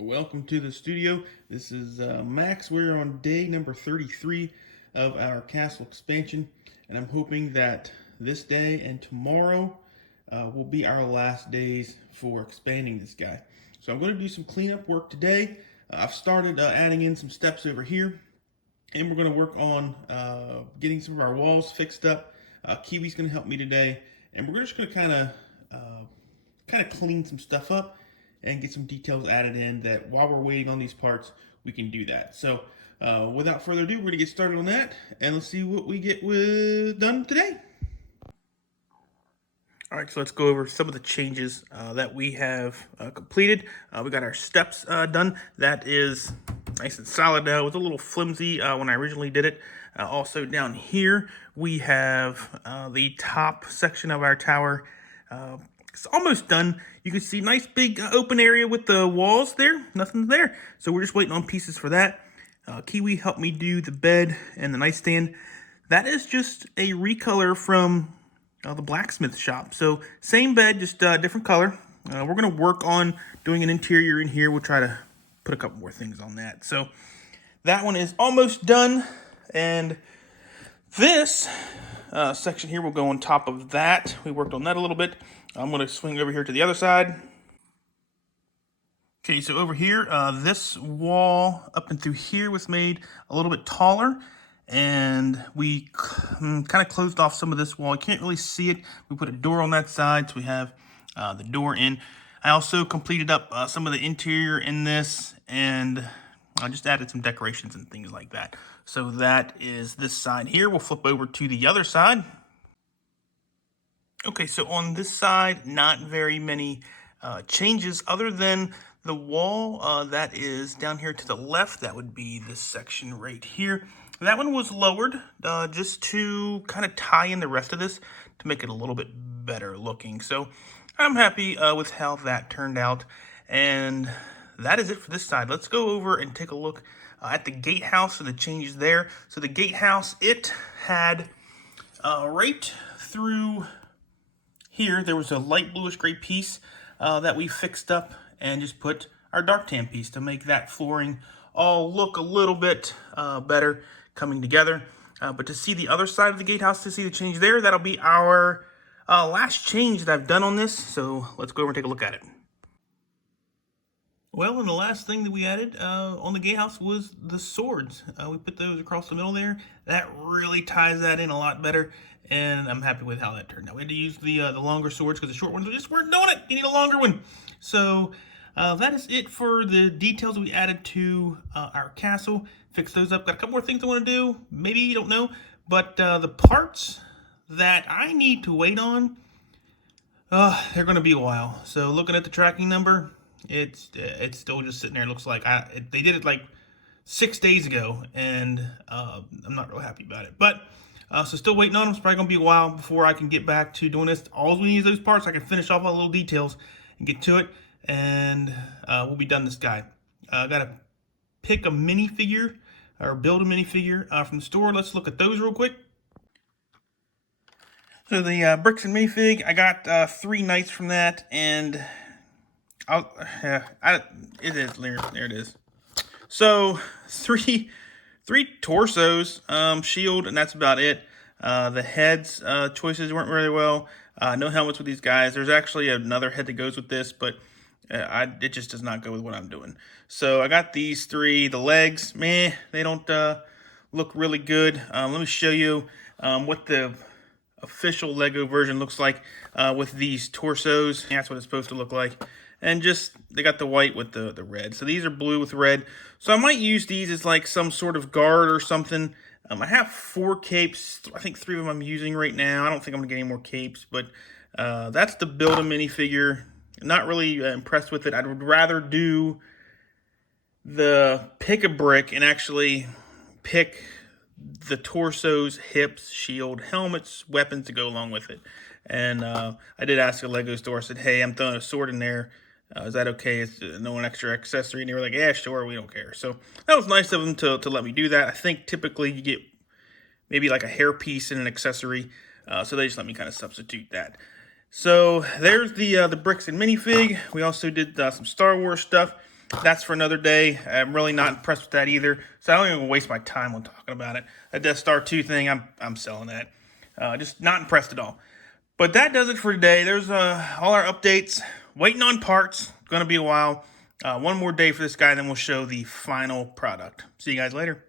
Welcome to the studio. This is Max. We're on day number 33 of our castle expansion, and I'm hoping that this day and tomorrow will be our last days for expanding this guy. So I'm going to do some cleanup work today. I've started adding in some steps over here, and we're going to work on getting some of our walls fixed up. Kiwi's going to help me today, and we're just going to kind of clean some stuff up and get some details added in that while we're waiting on these parts, we can do that. So without further ado, we're going to get started on that, and let's see what we get done today. All right, so let's go over some of the changes that we have completed. We got our steps done. That is nice and solid now. It was a little flimsy when I originally did it. Also down here, we have the top section of our tower. It's almost done. You can see nice big open area with the walls there. Nothing there. So we're just waiting on pieces for that. Kiwi helped me do the bed and the nightstand. That is just a recolor from the blacksmith shop. So same bed, just different color. We're going to work on doing an interior in here. We'll try to put a couple more things on that. So that one is almost done. And this section here will go on top of that. We worked on that a little bit. I'm going to swing over here to the other side. Okay, so over here, this wall up and through here was made a little bit taller. And we kind of closed off some of this wall. You can't really see it. We put a door on that side, so we have the door in. I also completed up some of the interior in this, and I just added some decorations and things like that. So that is this side here. We'll flip over to the other side. Okay, so on this side, not very many changes other than the wall that is down here to the left. That would be this section right here. That one was lowered just to kind of tie in the rest of this to make it a little bit better looking. So I'm happy with how that turned out. And that is it for this side. Let's go over and take a look at the gatehouse and the changes there. So the gatehouse, it had right through here, there was a light bluish gray piece that we fixed up and just put our dark tan piece to make that flooring all look a little bit better coming together. But to see the other side of the gatehouse, to see the change there, that'll be our last change that I've done on this. So let's go over and take a look at it. Well, and the last thing that we added on the gatehouse was the swords. We put those across the middle there. That really ties that in a lot better, and I'm happy with how that turned out. We had to use the longer swords because the short ones just weren't doing it. You need a longer one. So that is it for the details we added to our castle. Fix those up. Got a couple more things I want to do. Maybe you don't know, but the parts that I need to wait on, they're going to be a while. So looking at the tracking number, it's still just sitting there. It looks like they did it like 6 days ago, and I'm not real happy about it. But so still waiting on them. It's probably gonna be a while before I can get back to doing this. All we need is those parts. I can finish off all the little details and get to it, and we'll be done this guy. I gotta pick a minifigure or build a minifigure from the store. Let's look at those real quick. So the bricks and minifig, I got 3 knights from that, and it is there it is. So three torsos, shield, and that's about it. The heads choices weren't very well. No helmets with these guys. There's actually another head that goes with this, but it just does not go with what I'm doing. So I got these 3. The legs, meh, they don't look really good. Let me show you what the official Lego version looks like with these torsos. That's what it's supposed to look like. And just, they got the white with the red. So these are blue with red. So I might use these as like some sort of guard or something. I have 4 capes. I think 3 of them I'm using right now. I don't think I'm going to get any more capes. But that's the build a minifigure. Not really impressed with it. I would rather do the pick a brick and actually pick the torsos, hips, shield, helmets, weapons to go along with it. And I did ask a Lego store. I said, hey, I'm throwing a sword in there. Is that okay? It's no extra accessory. And they were like, yeah, sure, we don't care. So that was nice of them to let me do that. I think typically you get maybe like a hair piece and an accessory. So they just let me kind of substitute that. So there's the bricks and minifig. We also did some Star Wars stuff. that's for another day. I'm really not impressed with that either, so I don't even waste my time on talking about it. A Death Star 2 thing, I'm selling that. Just not impressed at all. But that does it for today. There's all our updates. Waiting on parts. Going to be a while. One more day for this guy, then we'll show the final product. See you guys later.